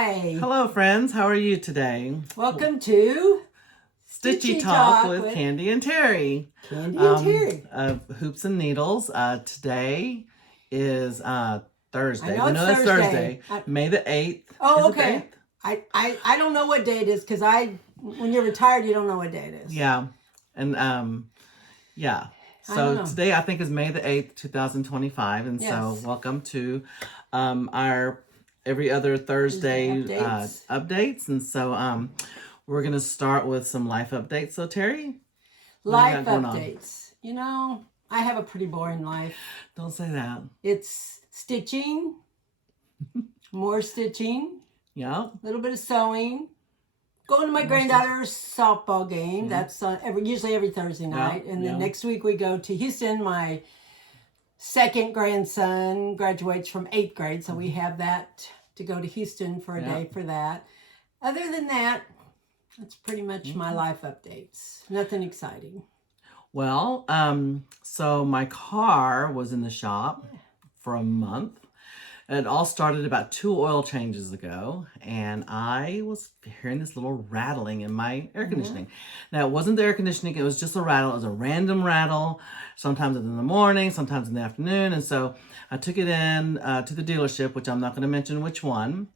Hi. Hello, friends. How are you today? Welcome to Stitchy Talk with Candy and Terry. Candy and Terry. Of Hoops and Needles. Today is Thursday. I know it's Thursday. May the 8th. Oh, Is it okay. the 8th? I don't know what day it is because when you're retired, you don't know what day it is. Yeah. And yeah. So today I think is May the 8th, 2025. And so welcome to our every other Thursday updates. And so we're going to start with some life updates. So Terry? Life updates. You know, I have a pretty boring life. Don't say that. It's stitching, more stitching. Yeah. A little bit of sewing. Going to my granddaughter's softball game. Yeah. That's usually every Thursday night. Yeah. And then next week we go to Houston. My second grandson graduates from 8th grade. So we have that to go to Houston for a day for that. Other than that, that's pretty much my life updates. Nothing exciting. Well, so my car was in the shop for a month. It all started about 2 oil changes ago, and I was hearing this little rattling in my air conditioning. Now, it wasn't the air conditioning, it was just a rattle. It was a random rattle. Sometimes it's in the morning, sometimes in the afternoon. And so I took it in to the dealership, which I'm not going to mention which one,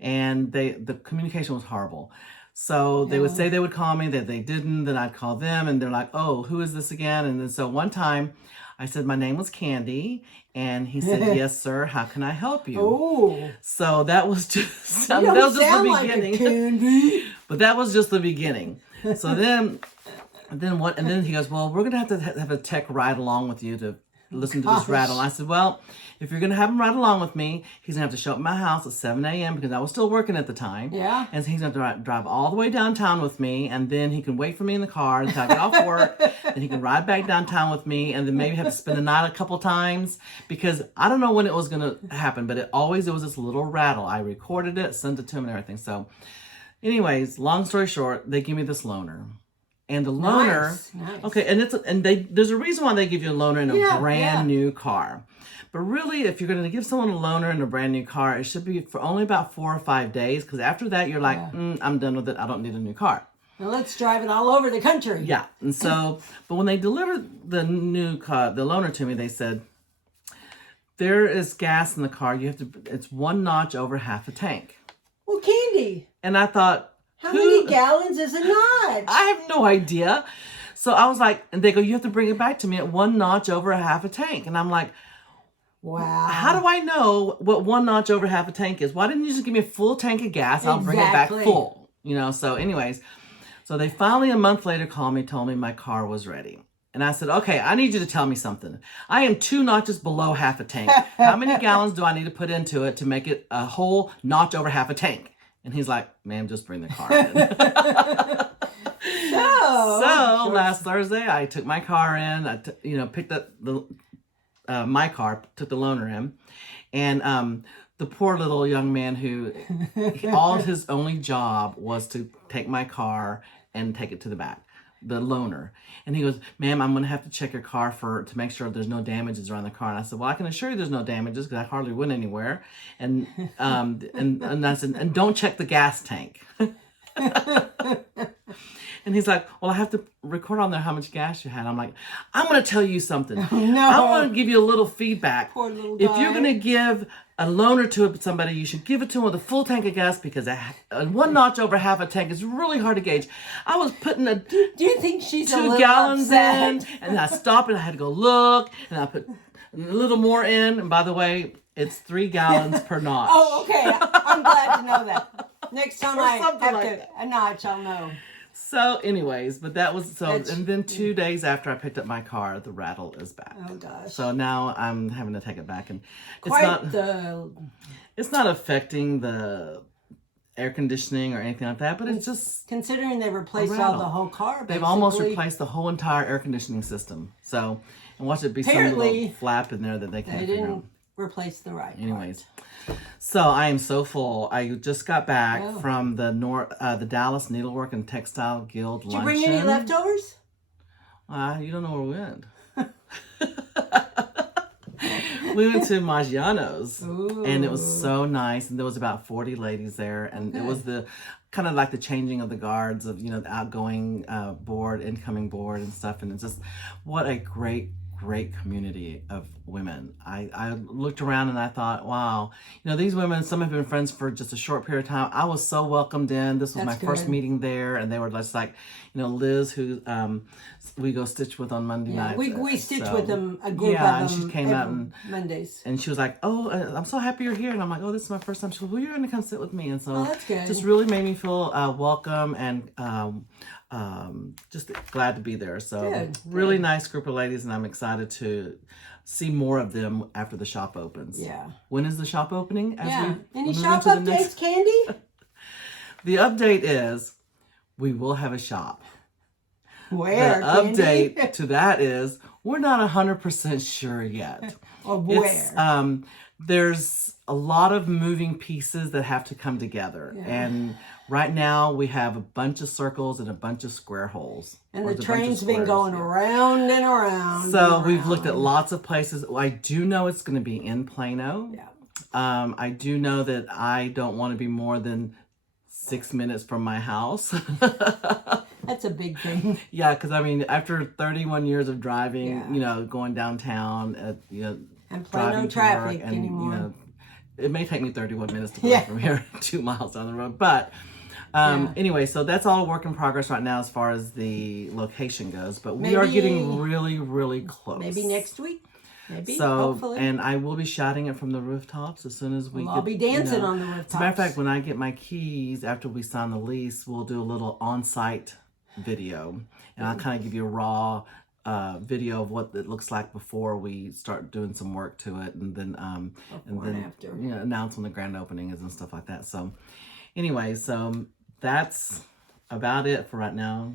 and the communication was horrible. So they would say they would call me, that they didn't, then I'd call them, and they're like, oh, who is this again? And then so one time I said my name was Candy, and he said, yes, sir, how can I help you? Oh. So that was just, that was was just the like beginning. Candy. But that was just the beginning. So then what, and then he goes, well, we're going to have a tech ride along with you to listen to this rattle. I said, well, if you're going to have him ride along with me, he's going to have to show up at my house at 7 a.m. because I was still working at the time. Yeah. And so he's going to have to drive all the way downtown with me, and then he can wait for me in the car until I get off work, and he can ride back downtown with me, and then maybe have to spend the night a couple times, because I don't know when it was going to happen, but it was this little rattle. I recorded it, sent it to him and everything. So anyways, long story short, they give me this loaner. And the loaner, nice. Okay, and there's a reason why they give you a loaner in a brand new car. But really, if you're going to give someone a loaner in a brand new car, it should be for only about 4 or 5 days, because after that, you're like, I'm done with it. I don't need a new car. Now let's drive it all over the country. Yeah, and so, but when they delivered the new car, the loaner to me, they said, there is gas in the car. It's 1 notch over half a tank. Well, Candy. And I thought, how many gallons is a notch? I have no idea. So I was like, and they go, you have to bring it back to me at 1 notch over half a tank. And I'm like, wow. How do I know what 1 notch over half a tank is? Why didn't you just give me a full tank of gas? I'll bring it back full. So anyways, so they finally a month later called me, told me my car was ready. And I said, okay, I need you to tell me something. I am 2 notches below half a tank. How many gallons do I need to put into it to make it a whole notch over half a tank? And he's like, ma'am, just bring the car in. So last Thursday, I took my car in. I picked up my car, took the loaner in. And the poor little young man who, all his only job was to take my car and take it to the back, the loaner. And he goes, ma'am, I'm going to have to check your car to make sure there's no damages around the car. And I said, well, I can assure you there's no damages because I hardly went anywhere. And I said, and don't check the gas tank. And he's like, well, I have to record on there how much gas you had. I'm like, I'm going to tell you something. No. I want to give you a little feedback. Poor little guy. If you're going to give a loaner to somebody, you should give it to them with a full tank of gas, because a 1 notch over half a tank is really hard to gauge. I was putting Do you think she's 2 gallons in, and I stopped and I had to go look, and I put a little more in. And by the way, it's 3 gallons per notch. Oh, okay. I'm glad to know that. Next time I have like a notch, I'll know. So anyways, but that was and then 2 days after I picked up my car, the rattle is back. Oh gosh. So now I'm having to take it back, and it's not affecting the air conditioning or anything like that, but it's just, considering they replaced all the whole car, basically. They've almost replaced the whole entire air conditioning system. So, and watch it be some little flap in there that they can't figure out. Replace the right Anyways, part. So I am so full. I just got back from the Dallas Needlework and Textile Guild luncheon. Did you bring any leftovers? You don't know where we went. We went to Maggiano's, and it was Ooh. so nice. And there was about 40 ladies there, and it was the kind of like the changing of the guards of the outgoing board, incoming board, and stuff. And it's just what a great community of women. I looked around and I thought, wow, these women, some have been friends for just a short period of time. I was so welcomed in. This was That's my first good. meeting there, and they were just like, Liz, who we go stitch with on Monday Yeah, nights. we stitch So, with them, a group yeah, and of them she came out every Mondays. and she was like, oh, I'm so happy you're here. And I'm like, oh, this is my first time. She goes, well, you're going to come sit with me. And so Oh, that's good. just really made me feel welcome and just glad to be there. So Good, really good. nice group of ladies, and I'm excited to see more of them after the shop opens. Yeah. When is the shop opening? Yeah. Any move shop into the updates, next- Candy? The update is we will have a shop. Where, The Candy? update to that is we're not 100% sure yet. Or where? It's, there's a lot of moving pieces that have to come together. Yeah. And right now we have a bunch of circles and a bunch of square holes. And Or the a bunch of train's been squares, going yeah. around and around. So and we've looked at around. lots of places. I do know it's going to be in Plano. Yeah. I do know that I don't want to be more than 6 minutes from my house. That's a big thing. Yeah, because after 31 years of driving, Yeah. going downtown, And driving Plano to work, traffic and anymore. it may take me 31 minutes to go Yeah. from here 2 miles down the road. But Yeah. anyway, so that's all a work in progress right now as far as the location goes. But we are Maybe- getting really, really close. Maybe next week. Maybe, So, hopefully. and I will be shouting it from the rooftops as soon as we I'll be dancing on the rooftops. As a matter of fact, when I get my keys after we sign the lease, we'll do a little on-site video, and I'll kind of give you a raw video of what it looks like before we start doing some work to it, and then Before and after. announce when the grand opening is and stuff like that. So, anyway, so that's about it for right now.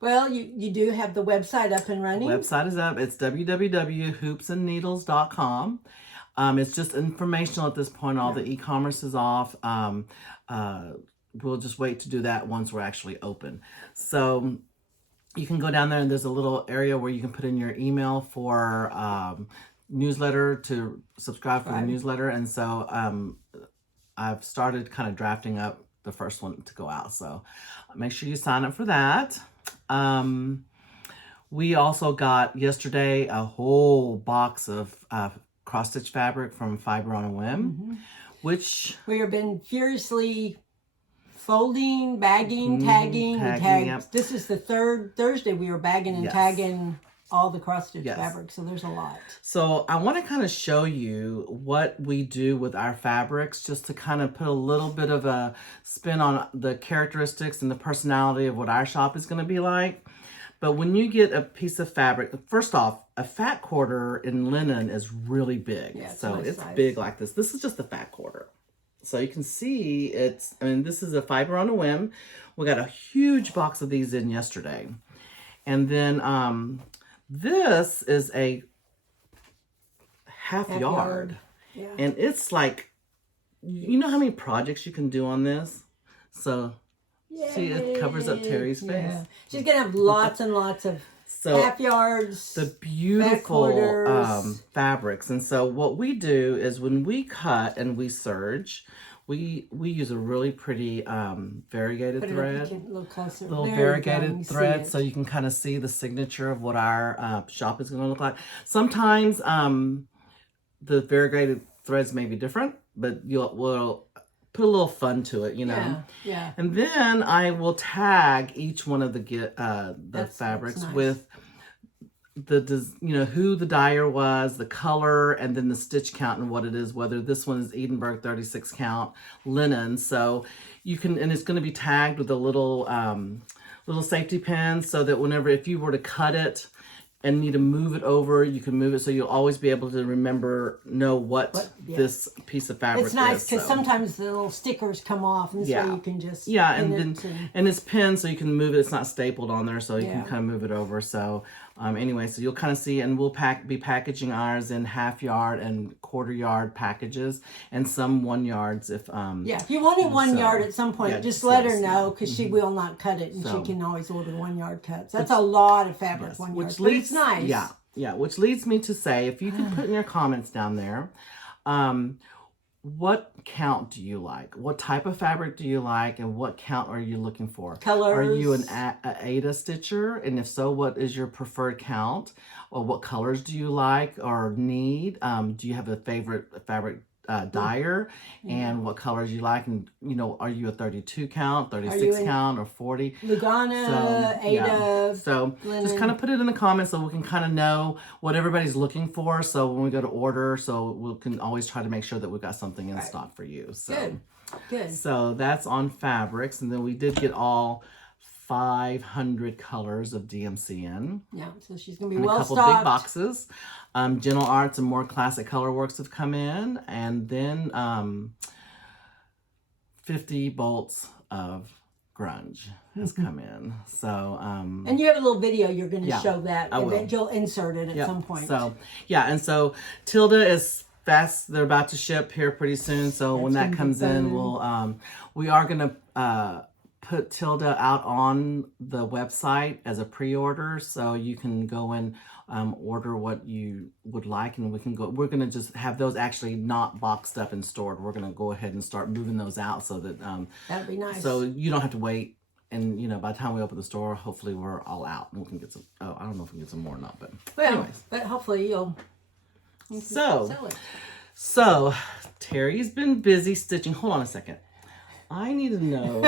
Well, you do have the website up and running. Website is up. It's www.hoopsandneedles.com. It's just informational at this point. All the e-commerce is off. We'll just wait to do that once we're actually open. So you can go down there, and there's a little area where you can put in your email for newsletter to subscribe for the newsletter. And so I've started kind of drafting up the first one to go out. So make sure you sign up for that. We also got yesterday a whole box of cross stitch fabric from Fiber on a Whim, which We have been furiously folding, bagging, tagging. We tagging, tagged. yep. This is the third Thursday we were bagging and Yes. tagging all the cross stitch Yes. fabric. So there's a lot. So I want to kind of show you what we do with our fabrics, just to kind of put a little bit of a spin on the characteristics and the personality of what our shop is going to be like. But when you get a piece of fabric, first off, a fat quarter in linen is really big. Yeah, it's so my it's size. big like this. This is just a fat quarter. So you can see this is a Fiber on a Whim. We got a huge box of these in yesterday. And then this is a half yard. Yeah. And it's like, you know how many projects you can do on this? So see, it covers up Terry's face. Yeah. She's gonna have lots and lots of So half yards. the beautiful quarters. fabrics. And so what we do is when we cut and we serge, we use a really pretty variegated Put it up, thread. you can- a little closer. Little There you go, variegated you see thread, it. so you can kind of see the signature of what our shop is going to look like. Sometimes the variegated threads may be different, but we'll put a little fun to it, Yeah. Yeah. And then I will tag each one of the That's fabrics nice. with who the dyer was, the color, and then the stitch count and what it is, whether this one is Edinburgh 36 count linen. So you can, and it's going to be tagged with a little safety pin, so that if you were to cut it and need to move it over, you can move it, so you'll always be able to know what yeah. this piece of fabric It's nice is. because so. sometimes the little stickers come off, and this way you can just Yeah, pin and it then and it's pinned, so you can move it. It's not stapled on there, so you can Yeah. kind of move it over. So anyway, so you'll kind of see, and we'll be packaging ours in half yard and quarter yard packages, and some 1 yards if Yeah, if you want it 1 so, yard at some point, yeah, just just let let her us know, because she will not cut it, and So- she can always order 1 yard cuts. That's a lot of fabric, Yes, 1 which yard. But leads- it's nice. yeah. Yeah, which leads me to say, if you could put in your comments down there, what count do you like? What type of fabric do you like, and what count are you looking for? Colors. Are you an Aida stitcher? And if so, what is your preferred count? Or what colors do you like or need? Do you have a favorite fabric dyer, and what colors you like? And are you a 32 count, 36 count, or 40? Lugana, Aida. So just kind of put it in the comments so we can kind of know what everybody's looking for. So when we go to order, so we can always try to make sure that we've got something in stock for you. So Good. So that's on fabrics, and then we did get all 500 colors of DMC in. Yeah, so she's gonna be And well a couple stocked. big boxes. Gentle Arts and more classic color works have come in, and then 50 bolts of grunge has come in. So and you have a little video you're going to show that, I and will. then you'll insert it at some point. So and so Tilda is fast. They're about to ship here pretty soon. So when that comes in, we'll we are gonna put Tilda out on the website as a pre-order, so you can go and order what you would like, and we can go. We're gonna just have those actually not boxed up and stored. We're gonna go ahead and start moving those out so that that'd be nice. So you don't have to wait. And by the time we open the store, hopefully we're all out and we can get some. Oh, I don't know if we can get some more or not, but anyways. But hopefully you can sell it. So Terry's been busy stitching. Hold on a second. I need to know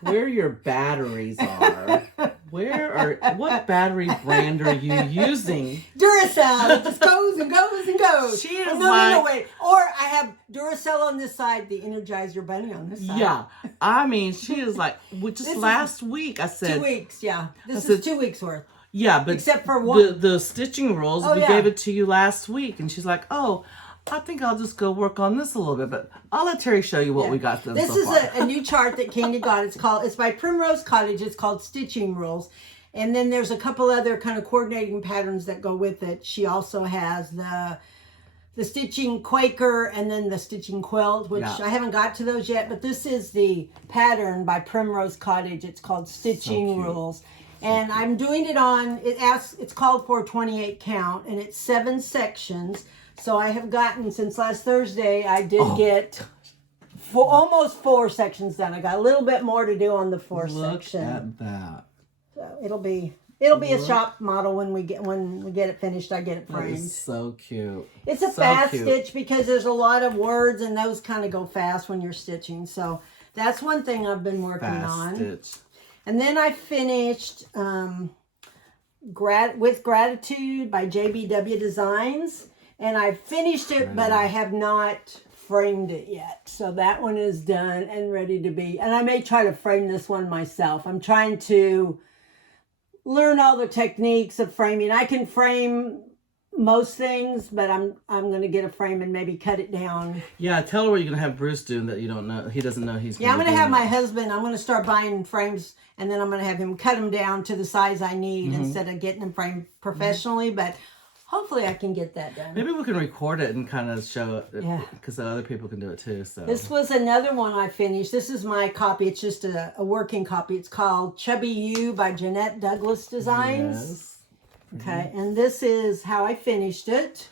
where your batteries are. What battery brand are you using? Duracell. It just goes and goes and goes. She is no, wait. Or I have Duracell on this side, the Energizer Bunny on this side. Yeah. I mean, she is like, just last week I said. 2 weeks, yeah. This is 2 weeks worth. Yeah, but except for one. The stitching rules, we gave it to you last week, and she's like, oh, I think I'll just go work on this a little bit, but I'll let Terry show you what we got done This so is far. a new chart that Candy got. It's by Primrose Cottage. It's called Stitching Rules. And then there's a couple other kind of coordinating patterns that go with it. She also has the Stitching Quaker and then the Stitching Quilt, which I haven't got to those yet, but this is the pattern by Primrose Cottage. It's called Stitching Rules. And I'm doing it on, it's called for a 28 count, and it's 7 sections. So I have gotten, since last Thursday, I did get almost 4 sections done. I got a little bit more to do on the 4th section. Look at that. So it'll be a shop model when we get it finished. I get it framed. That is so cute. It's a fast stitch because there's a lot of words, and those kind of go fast when you're stitching. So that's one thing I've been working on. Stitch. And then I finished With Gratitude by JBW Designs. And I finished it, but I have not framed it yet. So that one is done and ready to be. And I may try to frame this one myself. I'm trying to learn all the techniques of framing. I can frame most things, but I'm going to get a frame and maybe cut it down. Yeah, tell her what you're going to have Bruce do that you don't know. He doesn't know he's going to I'm going to have my husband. I'm going to start buying frames, and then I'm going to have him cut them down to the size I need instead of getting them framed professionally. But hopefully I can get that done. Maybe we can record it and kind of show it, because other people can do it too. So this was another one I finished. This is my copy. It's just a working copy. It's called Chubby You by Jeanette Douglas Designs. Yes. Okay, and this is how I finished it.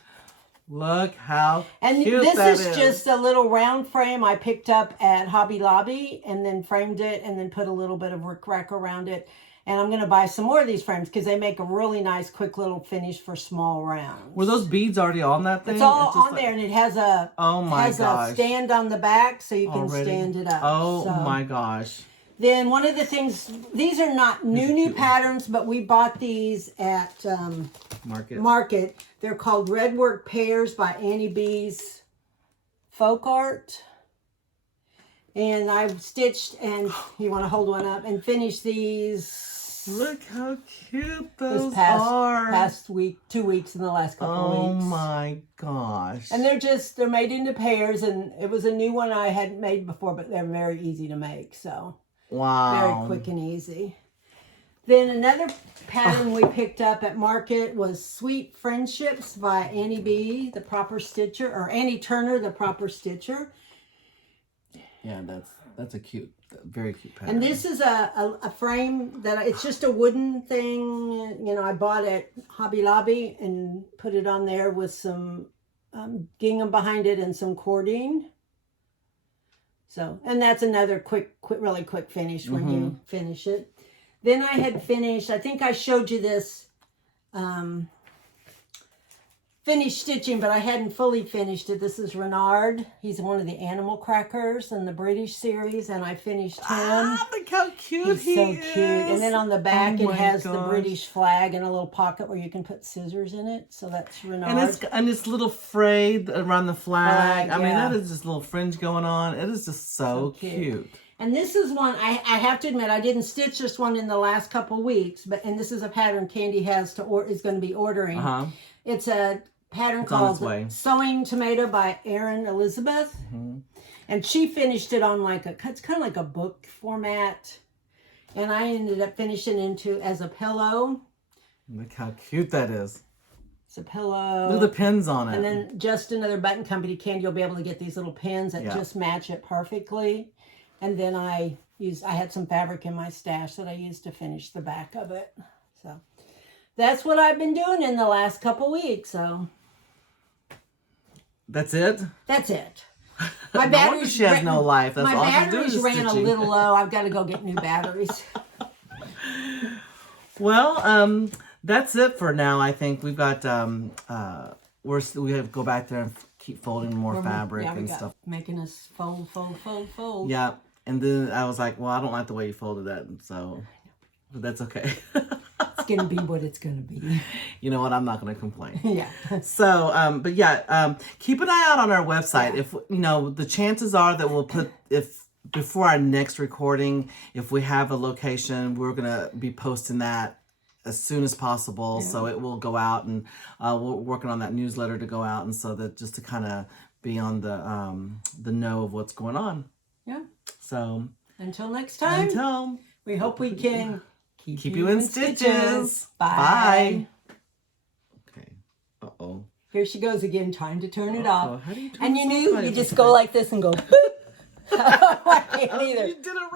Look how and cute this that is just a little round frame I picked up at Hobby Lobby and then framed it and then put a little bit of rickrack around it. And I'm going to buy some more of these frames because they make a really nice, quick little finish for small rounds. Were those beads already on that thing? It's all on there, and it has a a stand on the back so you can stand it up. Oh my gosh. Then one of the things, these are not new patterns, but we bought these at Market. They're called Redwork Pairs by Annie B's Folk Art. And I've stitched, and you want to hold one up, and finished these. Look how cute those are. Past week, 2 weeks in the last couple of weeks. Oh my gosh. And they're made into pairs, and it was a new one I hadn't made before, but they're very easy to make, so. Wow. Very quick and easy. Then another pattern we picked up at Market was Sweet Friendships by Annie B, the Proper Stitcher, or Annie Turner, the Proper Stitcher. Yeah, that's a very cute pattern. And this is a frame that it's just a wooden thing. You know, I bought at Hobby Lobby and put it on there with some gingham behind it and some cording. So, and that's another really quick finish when you finish it. Then I had finished, I think I showed you this finished stitching, but I hadn't fully finished it. This is Renard. He's one of the animal crackers in the British series, and I finished him. Ah, look how cute He's so cute. And then on the back, it has the gosh. British flag and a little pocket where you can put scissors in it. So that's Renard. And it's little frayed around the flag. I mean, yeah. that is just a little fringe going on. It is just so cute. And this is one, I have to admit, I didn't stitch this one in the last couple weeks, and this is a pattern Candy is going to be ordering. It's a pattern called Sewing Tomato by Erin Elizabeth. And she finished it on it's kind of like a book format. And I ended up finishing into as a pillow. Look how cute that is. It's a pillow. Look at the pins on it. And then just another button company, Candy, you'll be able to get these little pins that just match it perfectly. And then I had some fabric in my stash that I used to finish the back of it. So that's what I've been doing in the last couple weeks. So that's it? That's it. My No batteries wonder she has no life. That's my all she batteries is ran a stitching. little low. I've got to go get new batteries. Well, that's it for now. I think we've got we have to go back there and keep folding more fabric and stuff. Making us fold. Yeah. And then I was like, well, I don't like the way you folded that, so but that's okay. It's gonna be what it's gonna be. You know what? I'm not gonna complain. Yeah. So, but yeah, keep an eye out on our website. If you know, the chances are that we'll put before our next recording, if we have a location, we're gonna be posting that as soon as possible. So it will go out, and we're working on that newsletter to go out, and so that just to kind of be on the know of what's going on. Yeah. So until next time. We hope we can keep you in stitches. Bye. Okay. Uh-oh. Here she goes again, trying to turn it off. How do you turn and this off? you just go like this and go. I can't either. You did it wrong.